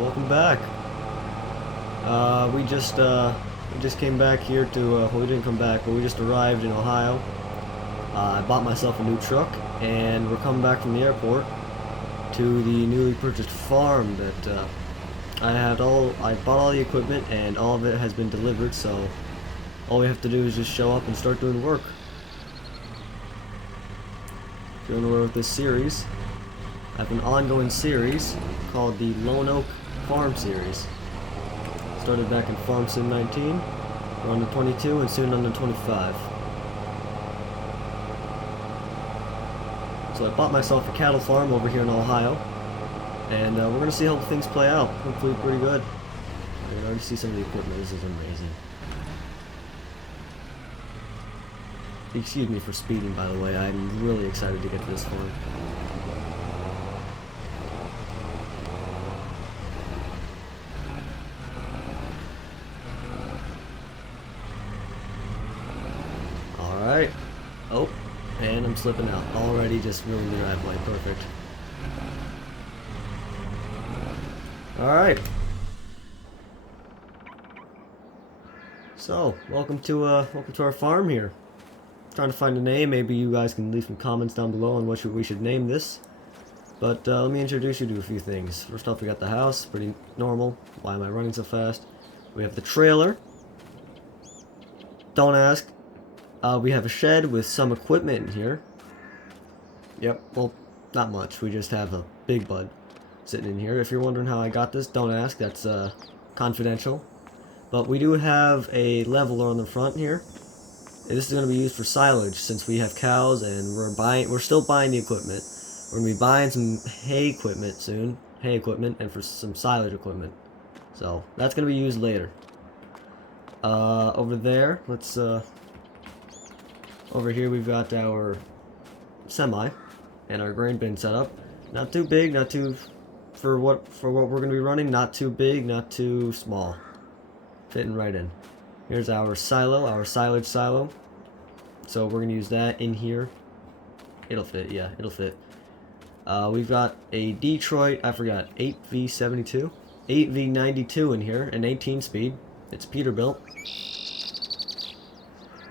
welcome back. We just came back here to, well, we didn't come back, but we just arrived in Ohio. I bought myself a new truck, and we're coming back from the airport to the newly purchased farm that, I bought all the equipment, and all of it has been delivered, so all we have to do is just show up and start doing work. If you're unaware of this series, I have an ongoing series called the Lone Oak Farm Series. Started back in Farm Sim 19, we're on the 22 and soon on the 25. So I bought myself a cattle farm over here in Ohio, and we're going to see how things play out. Hopefully pretty good. I can already see some of the equipment. This is amazing. Excuse me for speeding, by the way. I'm really excited to get to this farm. Alright. Oh, and I'm slipping out. Already just ruined the driveway. Perfect. Alright. So, welcome to our farm here. Trying to find a name. Maybe you guys can leave some comments down below on what we should name this. But let me introduce you to a few things. First off, we got the house. Pretty normal. Why am I running so fast? We have the trailer. Don't ask. We have a shed with some equipment in here. Yep, well, not much. We just have a big bud sitting in here. If you're wondering how I got this, don't ask. That's confidential. But we do have a leveler on the front here. This is going to be used for silage since we have cows and we're still buying the equipment. We're going to be buying some hay equipment soon. Hay equipment and for some silage equipment. So, that's going to be used later. Over there, let's over here we've got our semi and our grain bin set up. Not too big, not too for what we're going to be running. Not too big, not too small. Fitting right in. Here's our silo, our silage silo. So we're going to use that in here. It'll fit, yeah, it'll fit. We've got a Detroit, I forgot, 8V72, 8V92 in here, an 18 speed. It's Peterbilt.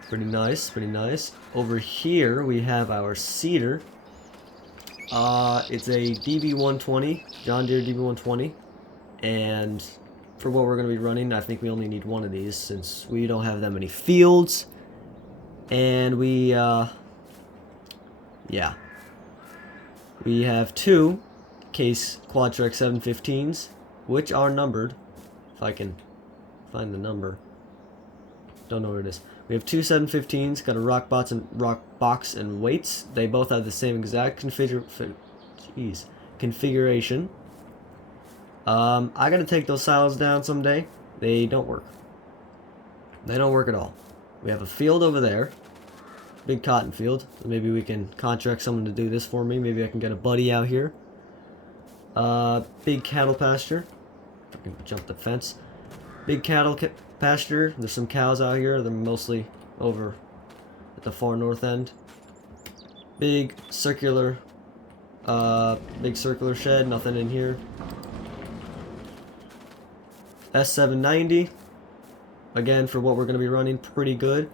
Pretty nice, pretty nice. Over here we have our seeder. It's a DB120, John Deere DB120, and for what we're going to be running, I think we only need one of these since we don't have that many fields, and we have two Case Quadtrac 715s, which are numbered, if I can find the number. Don't know where it is. We have two 715s, got a rock box and weights. They both have the same exact configuration. I gotta take those silos down someday. They don't work. They don't work at all. We have a field over there. Big cotton field. Maybe we can contract someone to do this for me. Maybe I can get a buddy out here. Big cattle pasture. I can jump the fence. Big cattle pasture. There's some cows out here. They're mostly over at the far north end. Big circular shed. Nothing in here. S790. Again, for what we're going to be running, pretty good.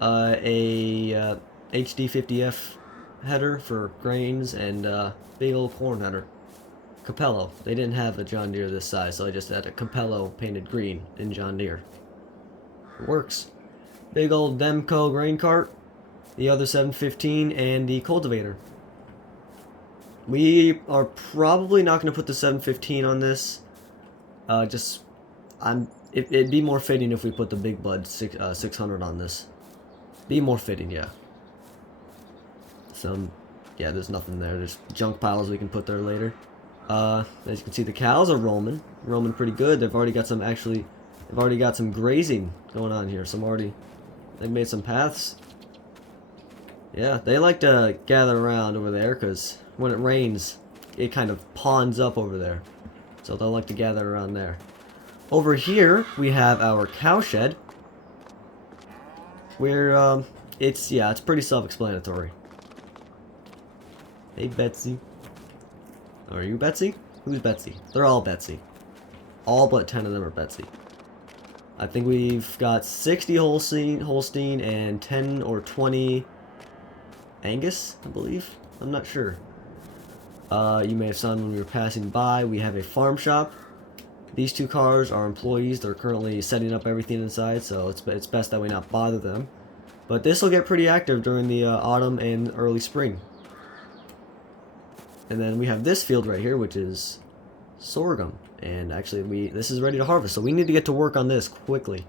A HD50F header for grains and big old corn header. Capello. They didn't have a John Deere this size, so I just had a Capello painted green in John Deere. It works. Big old Demco grain cart, the other 715, and the cultivator. We are probably not going to put the 715 on this. It'd be more fitting if we put the Big Bud 600 on this. Be more fitting, yeah. Yeah, there's nothing there. There's junk piles we can put there later. As you can see, the cows are roaming pretty good. They've already got some grazing going on here. They've made some paths. Yeah, they like to gather around over there because when it rains, it kind of ponds up over there. So they'll like to gather around there. Over here, we have our cow shed. Where, it's pretty self-explanatory. Hey, Betsy. Are you Betsy? Who's Betsy? They're all Betsy. All but 10 of them are Betsy. I think we've got 60 Holstein and 10 or 20 Angus, I believe. I'm not sure. You may have seen when we were passing by, we have a farm shop. These two cars are employees. They're currently setting up everything inside, so it's best that we not bother them. But this will get pretty active during the autumn and early spring. And then we have this field right here, which is sorghum. And actually, this is ready to harvest, so we need to get to work on this quickly.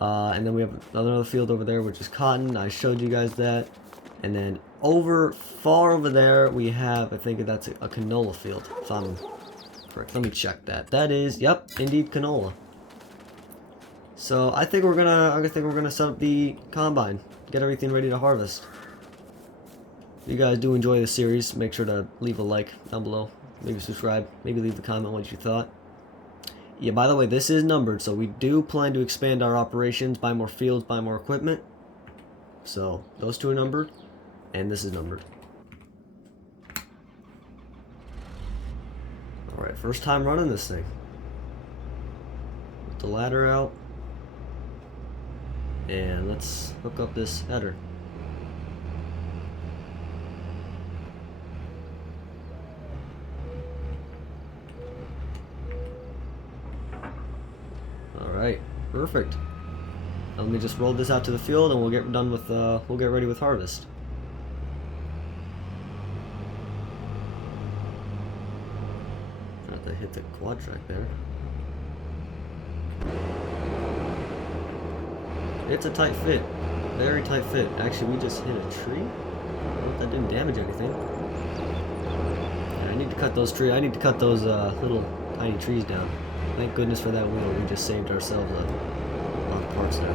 And then we have another field over there, which is cotton. I showed you guys that. And then far over there, we have, I think that's a canola field, if I'm correct. Let me check that. That is, yep, indeed canola. So I think we're gonna set up the combine, get everything ready to harvest. If you guys do enjoy the series, make sure to leave a like down below. Maybe subscribe. Maybe leave a comment what you thought. Yeah, by the way, this is numbered, so we do plan to expand our operations, buy more fields, buy more equipment. So those two are numbered, and this is numbered. Alright, first time running this thing. Put the ladder out. And let's hook up this header. Alright, perfect. Now let me just roll this out to the field and we'll get done with we'll get ready with harvest. Try to hit the quad track there. It's a tight fit. Very tight fit. Actually, we just hit a tree. I hope that didn't damage anything. Yeah, I need to cut those little tiny trees down. Thank goodness for that wheel. We just saved ourselves a lot of parts there.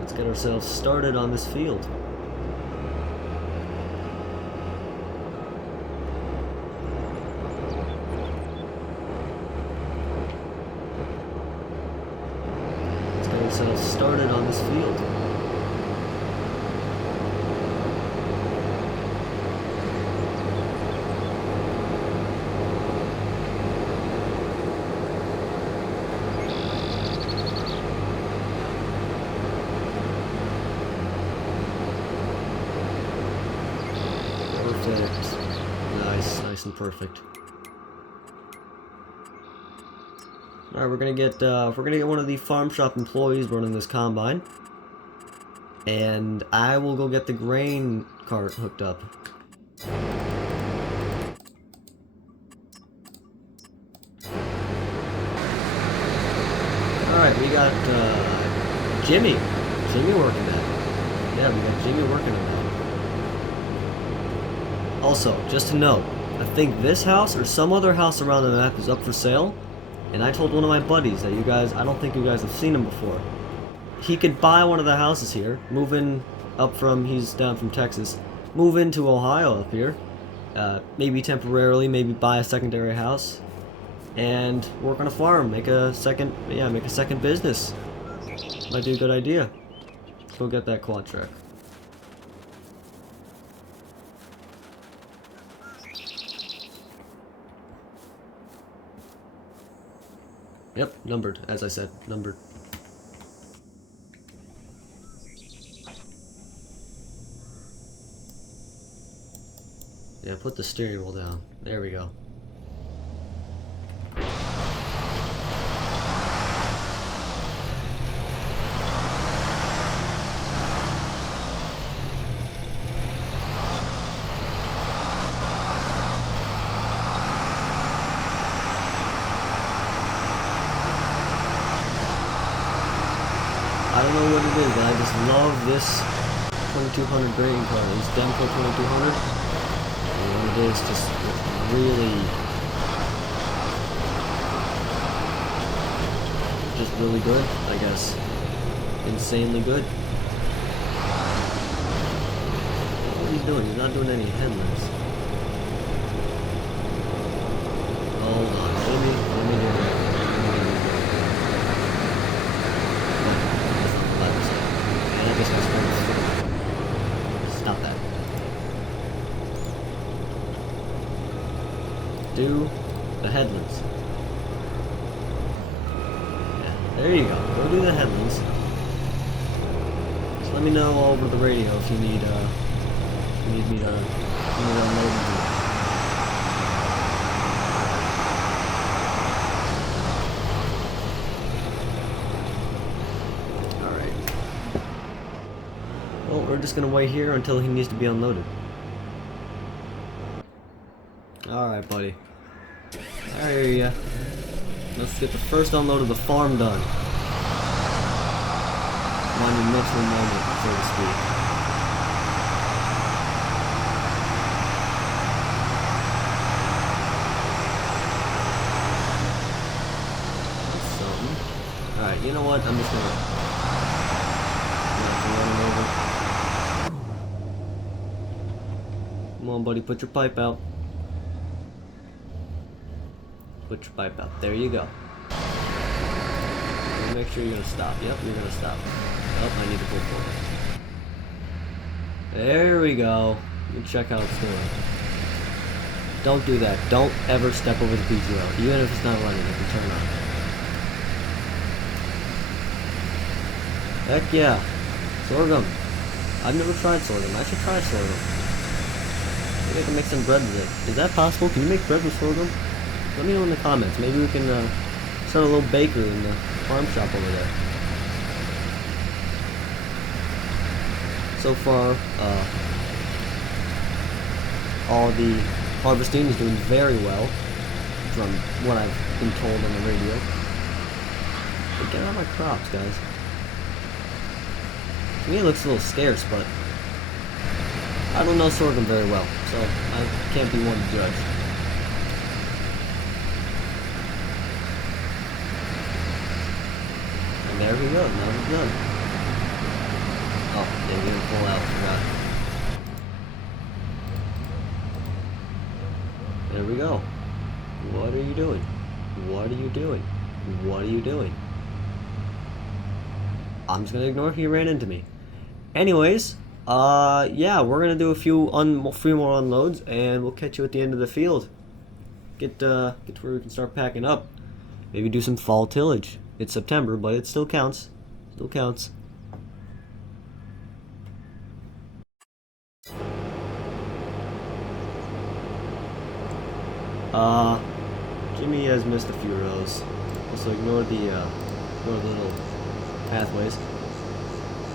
Let's get ourselves started on this field. Started on this field. Perfect. Nice and perfect. Alright, we're gonna get one of the farm shop employees running this combine. And I will go get the grain cart hooked up. Alright, we got Jimmy. Jimmy working that. Yeah, we got Jimmy working on that. Also, just to note, I think this house or some other house around the map is up for sale. And I told one of my buddies that I don't think you guys have seen him before. He could buy one of the houses here, move in he's down from Texas, move into Ohio up here, maybe temporarily, maybe buy a secondary house, and work on a farm, make a second business. Might be a good idea. Let's go get that quad track. Yep, numbered, as I said, numbered. Yeah, put the steering wheel down. There we go. I don't know what it is, but I just love this 2200 grain car, this Demco 2200. And it is just really good, I guess. Insanely good. What he's doing? He's not doing any headlights. Hold on, let me do it. I guess I do the headlands. Yeah, there you go. Go do the headlands. Just let me know over the radio if you need me to unload you. Alright. Well, we're just gonna wait here until he needs to be unloaded. Alright, buddy. I hear ya. Let's get the first unload of the farm done. Monumental moment, so to speak. That's something. Alright, you know what? I'm just gonna run him over. Come on, buddy, put your pipe out. Put your pipe out. There you go. Make sure you're gonna stop. Yep, you're gonna stop. Oh, I need to pull forward. There we go. Let me check how it's doing. Don't do that. Don't ever step over the PTO. Even if it's not running, it can turn on. Heck yeah. Sorghum. I've never tried sorghum. I should try sorghum. Maybe I can make some bread with it. Is that possible? Can you make bread with sorghum? Let me know in the comments. Maybe we can start a little bakery in the farm shop over there. So far, all the harvesting is doing very well, from what I've been told on the radio. But get out my crops, guys. To me, it looks a little scarce, but I don't know sorghum very well, so I can't be one to judge. And there we go, now we're done. Oh, yeah, we didn't pull out, forgot. There we go. What are you doing? What are you doing? What are you doing? I'm just gonna ignore he ran into me. Anyways, yeah, we're gonna do a few more unloads, and we'll catch you at the end of the field. Get to where we can start packing up. Maybe do some fall tillage. It's September, but it still counts. Still counts. Jimmy has missed a few rows. So ignore the little pathways.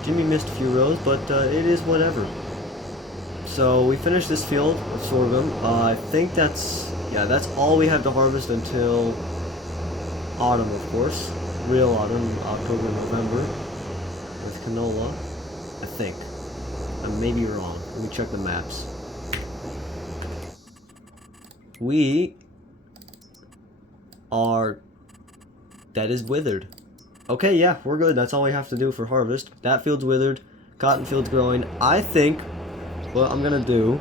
Jimmy missed a few rows, but it is whatever. So we finished this field of sorghum. I think that's all we have to harvest until autumn, of course. Real autumn, October, November, with canola, I think. I may be wrong. Let me check the maps. We are... That is withered. Okay, yeah, we're good. That's all we have to do for harvest. That field's withered. Cotton field's growing. I think what I'm gonna do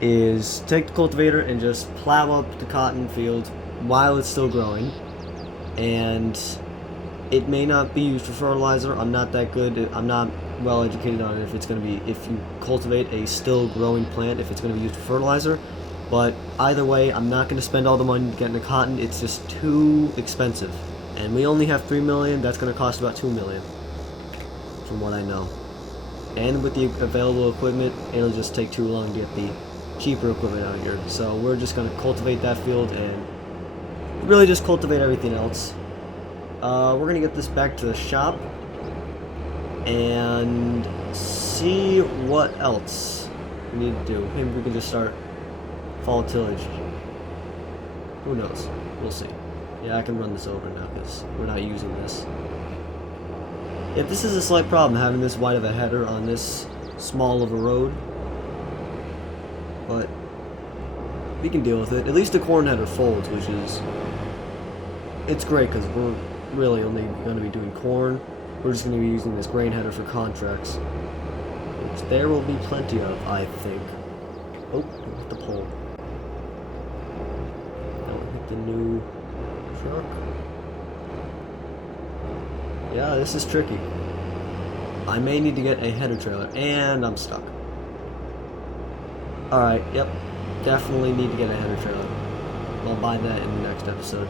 is take the cultivator and just plow up the cotton field while it's still growing. And it may not be used for fertilizer. I'm not that good. I'm not well educated on it if it's going to be, if you cultivate a still growing plant, if it's going to be used for fertilizer. But either way, I'm not going to spend all the money getting the cotton. It's just too expensive. And we only have 3 million. That's going to cost about 2 million, from what I know. And with the available equipment, it'll just take too long to get the cheaper equipment out here. So we're just going to cultivate that field and really just cultivate everything else. We're gonna get this back to the shop and see what else we need to do. Maybe we can just start fall tillage. Who knows? We'll see. Yeah, I can run this over now because we're not using this. Yeah, this is a slight problem, having this wide of a header on this small of a road. But we can deal with it. At least the corn header folds, which is... It's great because we're really only going to be doing corn. We're just going to be using this grain header for contracts, which there will be plenty of, I think. Oh, hit the pole. Don't hit the new truck. Yeah, this is tricky. I may need to get a header trailer, and I'm stuck. Alright, yep. Definitely need to get a header trailer. I'll buy that in the next episode.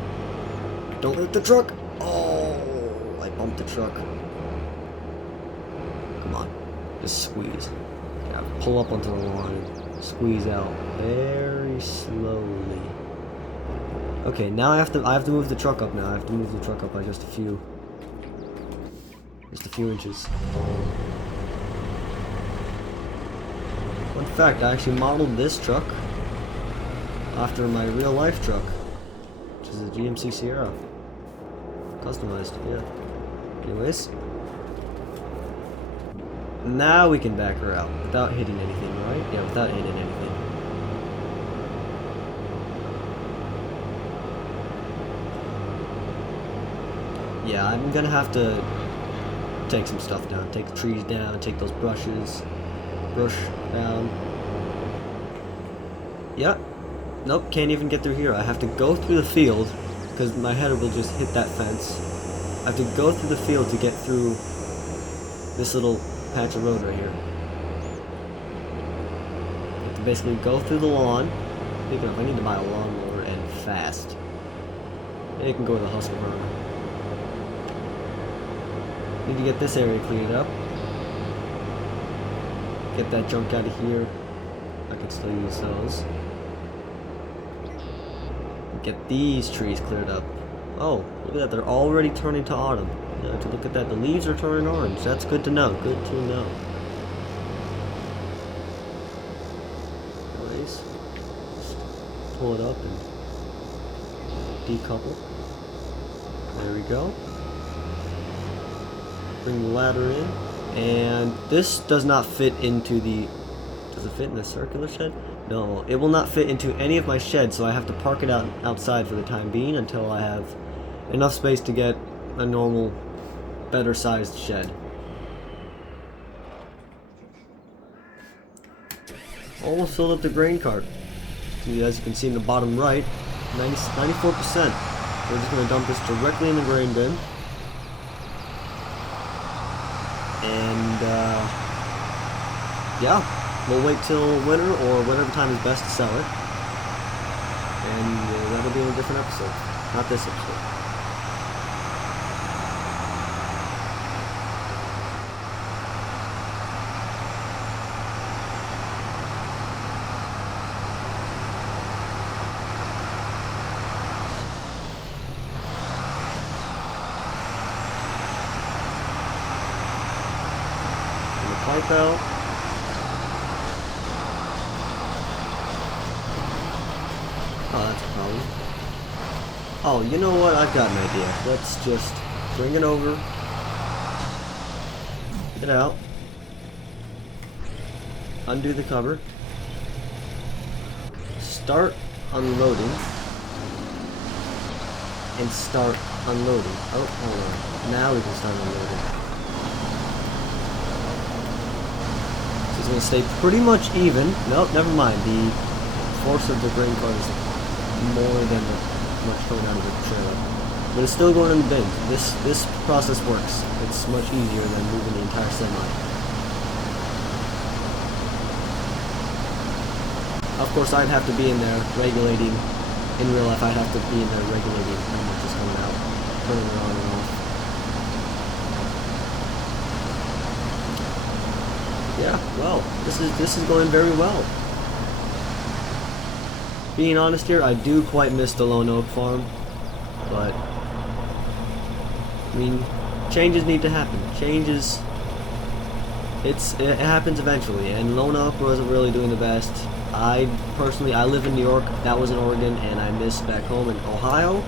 Don't hurt the truck! Oh, I bumped the truck. Come on, just squeeze. Yeah, pull up onto the line, squeeze out very slowly. Okay, now I have to move the truck up now. I have to move the truck up by just a few inches. Fun fact, I actually modeled this truck after my real life truck, which is a GMC Sierra. Customized, yeah. Anyways. Now we can back her out without hitting anything, right? Yeah, without hitting anything. Yeah, I'm gonna have to take some stuff down. Take the trees down, take those brush down. Yep. Nope, can't even get through here. I have to go through the field, because my header will just hit that fence. I have to go through the field to get through this little patch of road right here. I have to basically go through the lawn. Speaking of, I need to buy a lawnmower and fast. Maybe I can go with a Husqvarna. Need to get this area cleared up. Get that junk out of here. I can still use those. Get these trees cleared up. Oh, look at that, they're already turning to autumn. Yeah, to look at that, the leaves are turning orange. That's good to know, good to know. Anyways, just pull it up and decouple. There we go. Bring the ladder in. And this does not fit into the... Does it fit in the circular shed? No, it will not fit into any of my sheds, so I have to park it outside for the time being until I have enough space to get a normal, better sized shed. Almost filled up the grain cart. As you can see in the bottom right, 94%. We're just going to dump this directly in the grain bin. And, yeah, we'll wait till winter or whatever time is best to sell it. And that'll be in a different episode. Not this episode. Pipe out. Oh, that's a problem. Oh, you know what? I've got an idea. Let's just bring it over. Get out. Undo the cover. Start unloading. And start unloading. Oh, hold on. Now we can start unloading. It's going to stay pretty much even. Nope, never mind. The force of the grain cart is more than much coming out of the trailer. But it's still going in the bin. This process works. It's much easier than moving the entire semi. Of course, I'd have to be in there regulating. In real life, I'd have to be in there regulating how much is coming out, turning it on and off. Yeah, well, this is going very well. Being honest here, I do quite miss the Lone Oak farm, but I mean, changes need to happen. Changes, it happens eventually, and Lone Oak wasn't really doing the best. I live in New York. That was in Oregon, and I miss back home in Ohio.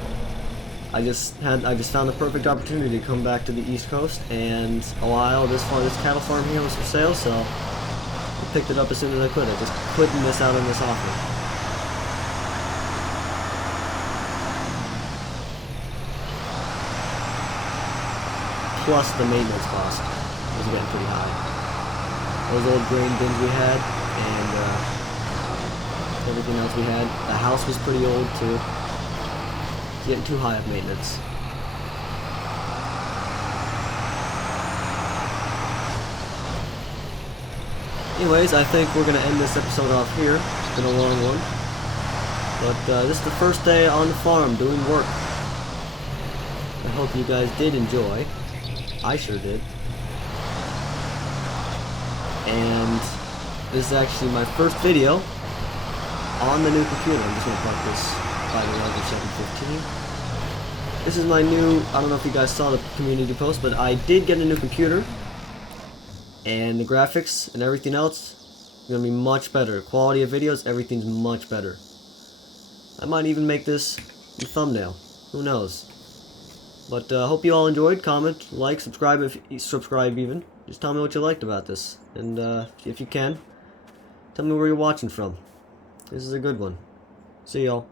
I just found the perfect opportunity to come back to the East Coast, and Ohio, this cattle farm here was for sale, so I picked it up as soon as I could. I just couldn't miss out on this offer. Plus the maintenance cost was getting pretty high. Those old grain bins we had, and everything else we had. The house was pretty old too. Getting too high of maintenance. Anyways, I think we're going to end this episode off here. It's been a long one. But this is the first day on the farm doing work. I hope you guys did enjoy. I sure did. And this is actually my first video on the new computer. I'm just going to park this by the Level 715. This is my new, I don't know if you guys saw the community post, but I did get a new computer. And the graphics and everything else is going to be much better. Quality of videos, everything's much better. I might even make this a thumbnail. Who knows? But hope you all enjoyed. Comment, like, subscribe if you subscribe even. Just tell me what you liked about this. And if you can, tell me where you're watching from. This is a good one. See y'all.